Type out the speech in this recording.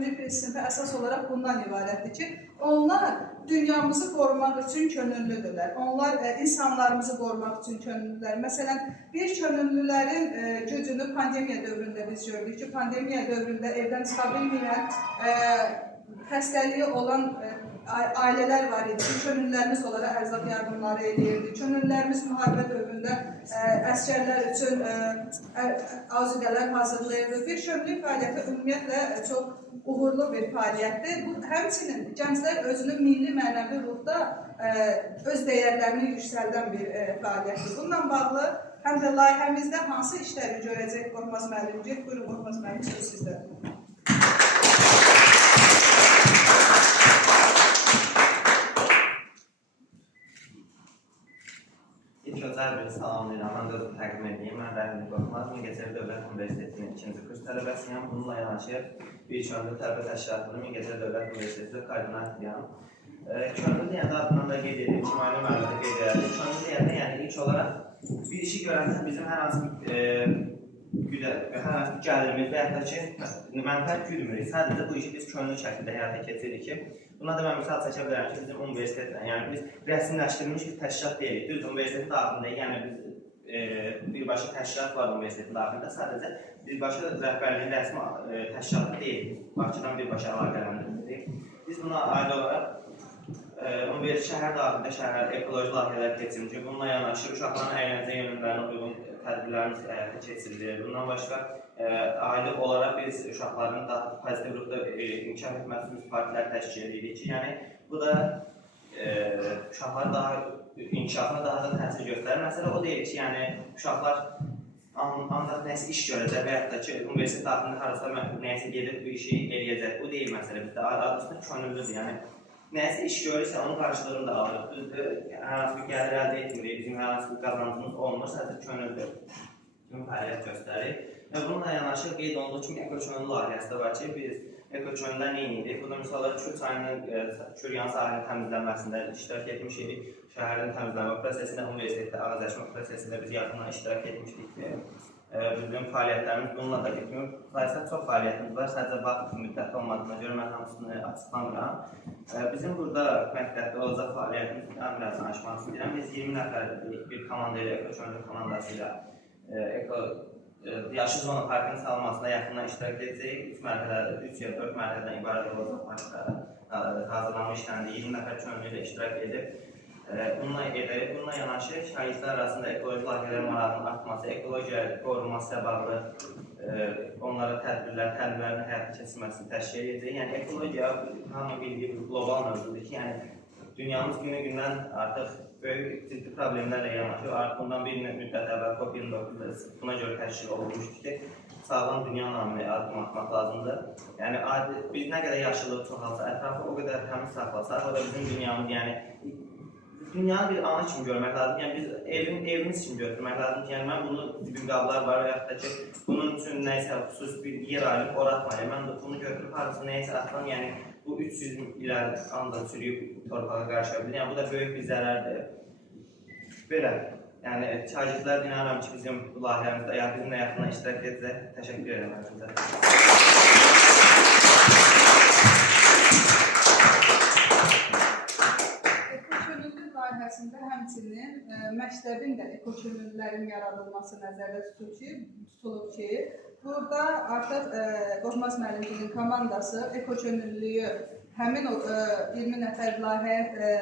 könüllü bir sinfi əsas olaraq bundan ibarətdir ki, onlar dünyamızı qorumaq üçün könüllüdürlər. Onlar insanlarımızı qorumaq üçün könüllüdürlər. Məsələn, bir könüllülərin gücünü pandemiya dövründə biz gördük ki, pandemiya dövründə evdən çıxa bilməyən, xəstəliyi olan ailələr var idi ki, könüllülərimiz onlara ərzaq yardımları edirdi. Könüllülərimiz müharibə dövründə əsgərlər üçün azüqələr hazırlayırdı. Bir könüllü fəaliyyəti ümumiyyətlə çox uğurlu bir fəaliyyətdir. Bu, həmçinin gənclər özünü milli mənəvi ruhda öz dəyərlərini yüksəldən bir fəaliyyətdir. Bununla bağlı həm də layihəmizdə hansı işləri görəcək Qorxmaz müəllimcilik? Buyurun, Qorxmaz müəllim, söz sizdə. İlk özel bir salamlayıram, mən də özümü təqdim edeyim. Mən Rəhim Qorxmaz, Mingəçevir Dövlət Universitetinin 2-ci kurs tələbəsiyəm. Bununla yanaşı bir könüllü tələbə təşkilatının Mingəçevir Dövlət Universitetində koordinatoruyam. Könüllü deyəndə adından da qeyd edib, ictimai müəllimdə qeyd edib. Könüllü deyəndə, yəni ilk olaraq bir işi görəndə bizim hər hansı bir gəlirimiz və yaxud da ki, mənfəət güdmürük. Sadəcə bu işi biz könüllü şəkildə həyata keçiririk ki, buna da mən misal çəkə bilərəm ki, bizim universitetlə, yəni biz rəsmiləşdirilmiş bir təşkilat deyilik. Düz universitetin daxilində, yəni biz birbaşa təşkilat var universitetin daxilində, sadəcə birbaşa rəhbərliyin rəsmi təşkilatı deyil. Bakıdan birbaşa əlaqələndiririk. Biz buna aid olaraq şəhər daxilində şəhər ekoloji layihələr keçiririk. Bununla yanaşı uşaqların əyləncə yönümlərinə uyğun tədbirlərimiz həyata keçirilir. Bundan başqa ailə olaraq biz uşaqların daha pozitiv ruhda inkişaf etməsi üçün partiyalar təşkil edirik ki, yəni bu da uşaqların daha inkişafına daha da təsir göstərir. Məsələ o deyil ki, yəni uşaqlar ancaq nəsə iş görəcək və yaxud da ki, universitet daxilində harasa nəsə gedib bu işi eləyəcək. Bu deyil məsələ bizdə. Adısında könüllüdür, yəni nəsə iş görürsə, onun qarşılığını da alırıq. Biz hər hansı bir gəlir əldə etmirik, bizim hər hansı bir qazancımız olmur, sadəcə könüllü kimi fəaliyyət göstərik. Və bununla yanaşı qeyd olunduğu kimi ekokönüllü layihəsi də var ki, biz ekokönüllülər nə edirik? Burada misallar Kür çayının Küryan sahilinin təmizlənməsində iştirak etmişik. Şəhərin təmizlənmə prosesində, universitetdə ağacləşmə prosesində biz yaxından iştirak etmişdik ki, bizim fəaliyyətlərimiz bununla da getmiyor. Sayısal çox fəaliyyətimiz var, sadəcə vaxt müddəti olmadığına görə mən hamısını açıqlamıram. Bizim burada məktəbdə olacaq fəaliyyətimiz biraz danışmaq istəyirəm. Biz 20 nəfərlik bir komanda ilə, ekokönüllü komandası ilə yaşıl zona parkının salınmasına yaxından iştirak edəcəyik. 3 ya 4 mərhələdən ibarət olacaq parkda hazırlanmış işləndi. 20 nəfər könüllü ilə iştirak edib. Bununla yanaşı şagirdlər arasında ekoloji layihələrin marağının artması, ekologiya qorunması bağlı onlara tədbirlərin həyata keçirilməsini təşkil edəcək. Yəni ekologiya hamı bildiyi bir qlobal mövzudur ki, yəni dünyamız günü-gündən artıq böyük ciddi problemlərlə yanaşır. Artıq bundan bir müddət əvvəl COP29 buna görə təşkil olunmuşdur ki, sağlam dünya namı addım atmaq lazımdır. Yəni biz nə qədər yaşıllıq çoxalsa, ətrafı o qədər təmiz saxlasaq, o da bizim dünyamız, yəni dünyanı bir ana kimi görmək lazım. Yəni biz evimiz kimi götürmək lazım ki, yəni mən bunu dibin qablar var və yaxud da ki, bunun üçün nəysə xüsusi bir yer ayırıb ora atmalıyım. Mən bunu götürüb harası nəysə atsam, yəni bu 300 ilə ancaq çürüyüb torpağa qarışa bilir. Yəni bu da böyük bir zərərdir. Belə, yəni şagirdlər inanıram ki, bizim bu layihəmizdə, yəni bizimlə yaxından iştirak edəcək. Təşəkkür edirəm sizə. Həmçinin məktəbin də ekokönüllülərin yaradılması nəzərdə tutulub ki, burada artıq Qorxmaz müəllimcinin komandası ekokönüllüyü həmin o 20 nəfər layihə